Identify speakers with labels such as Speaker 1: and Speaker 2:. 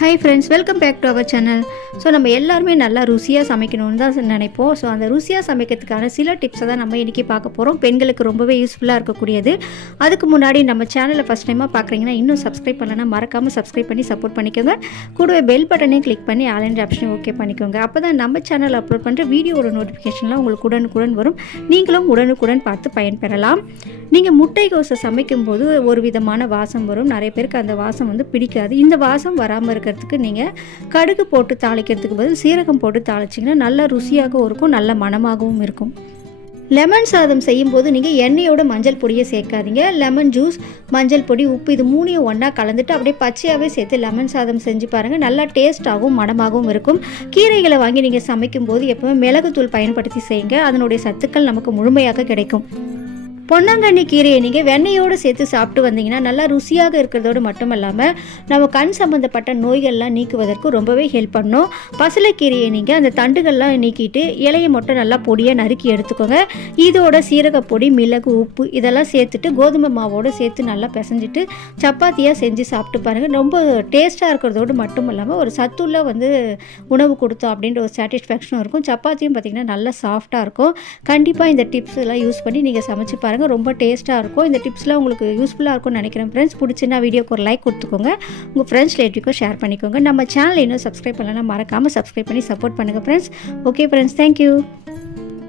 Speaker 1: Hi friends welcome back to our channel so நம்ம எல்லாருமே நல்லா ருசியாக சமைக்கணும்னு தான் நினைப்போம். ஸோ அந்த ருசியாக சமைக்கிறதுக்கான சில டிப்ஸை தான் நம்ம இன்றைக்கி பார்க்க போகிறோம் பெண்களுக்கு ரொம்பவே யூஸ்ஃபுல்லாக இருக்கக்கூடியது. அதுக்கு முன்னாடி நம்ம சேனலை ஃபஸ்ட் டைமாக பார்க்குறீங்கன்னா இன்னும் சப்ஸ்கிரைப் பண்ணலன்னா மறக்காமல் சப்ஸ்கிரைப் பண்ணி சப்போர்ட் பண்ணிக்கோங்க. கூடவே பெல் பட்டனையும் கிளிக் பண்ணி ஆலண்ட் ஆப்ஷனையும் ஓகே பண்ணிக்கோங்க. அப்போ தான் நம்ம சேனல் அப்லோட் பண்ணுற வீடியோட நோட்டிஃபிகேஷன்லாம் உங்களுக்கு உடனுக்குடன் வரும். நீங்களும் உடனுக்குடன் பார்த்து பயன்பெறலாம். நீங்கள் முட்டைகோசை சமைக்கும்போது ஒரு விதமான வாசம் வரும். நிறைய பேருக்கு அந்த வாசம் வந்து பிடிக்காது. இந்த வாசம் வராமல் இருக்கிறதுக்கு நீங்கள் கடுகு போட்டு தாளிக்கிறதுக்கு பதில் சீரகம் போட்டு தாளிச்சிங்கன்னா நல்லா ருசியாகவும் இருக்கும் நல்ல மணமாகவும் இருக்கும். லெமன் சாதம் செய்யும்போது நீங்கள் எண்ணெயோட மஞ்சள் பொடியை சேர்க்காதீங்க. லெமன் ஜூஸ் மஞ்சள் பொடி உப்பு இது மூணையும் ஒன்றா கலந்துட்டு அப்படியே பச்சையாகவே சேர்த்து லெமன் சாதம் செஞ்சு பாருங்கள் நல்லா டேஸ்ட்டாகவும் மணமாகவும் இருக்கும். கீரைகளை வாங்கி நீங்கள் சமைக்கும்போது எப்பவுமே மிளகுத்தூள் பயன்படுத்தி செய்யுங்க. அதனுடைய சத்துக்கள் நமக்கு முழுமையாக கிடைக்கும். பொன்னாங்கண்ணி கீரையை நீங்கள் வெண்ணெயோடு சேர்த்து சாப்பிட்டு வந்தீங்கன்னா நல்லா ருசியாக இருக்கிறதோடு மட்டும் இல்லாமல் நம்ம கண் சம்மந்தப்பட்ட நோய்கள்லாம் நீக்குவதற்கு ரொம்பவே ஹெல்ப் பண்ணும். பசலைக்கீரையை நீங்கள் அந்த தண்டுகள்லாம் நீக்கிட்டு இலையை மட்டும் நல்லா பொடியாக நறுக்கி எடுத்துக்கோங்க. இதோட சீரகப்பொடி மிளகு உப்பு இதெல்லாம் சேர்த்துட்டு கோதுமை மாவோடு சேர்த்து நல்லா பிசைஞ்சிட்டு சப்பாத்தியாக செஞ்சு சாப்பிட்டு பாருங்கள் ரொம்ப டேஸ்ட்டாக இருக்கிறதோடு மட்டும் இல்லாமல் ஒரு சத்துள்ள வந்து உணவு கொடுத்தோம் அப்படின்ற ஒரு சாட்டிஸ்ஃபேக்ஷனும் இருக்கும். சப்பாத்தியும் பார்த்திங்கன்னா நல்லா சாஃப்டாக இருக்கும். கண்டிப்பாக இந்த டிப்ஸ் எல்லாம் யூஸ் பண்ணி நீங்கள் சமைச்சு பாருங்கள் ரொம்ப டேஸ்ட்டாக இருக்கும். இந்த டிப்ஸ்லாம் உங்களுக்கு யூஸ்ஃபுல்லாக இருக்கும்னு நினைக்கிறேன் ஃப்ரெண்ட்ஸ் பிடிச்சிருந்தா வீடியோக்கு ஒரு லைக் கொடுத்துக்கோங்க. உங்கள் ஃப்ரெண்ட்ஸ் ரிலேட்டிவ்க்கும் ஷேர் பண்ணிக்கோங்க. நம்ம சேனல் இன்னும் சப்ஸ்கிரைப் பண்ணலன்னா மறக்காமல் சப்ஸ்கிரைப் பண்ணி சப்போர்ட் பண்ணுங்கள் ஃப்ரெண்ட்ஸ் ஓகே ஃப்ரெண்ட்ஸ் தேங்க்யூ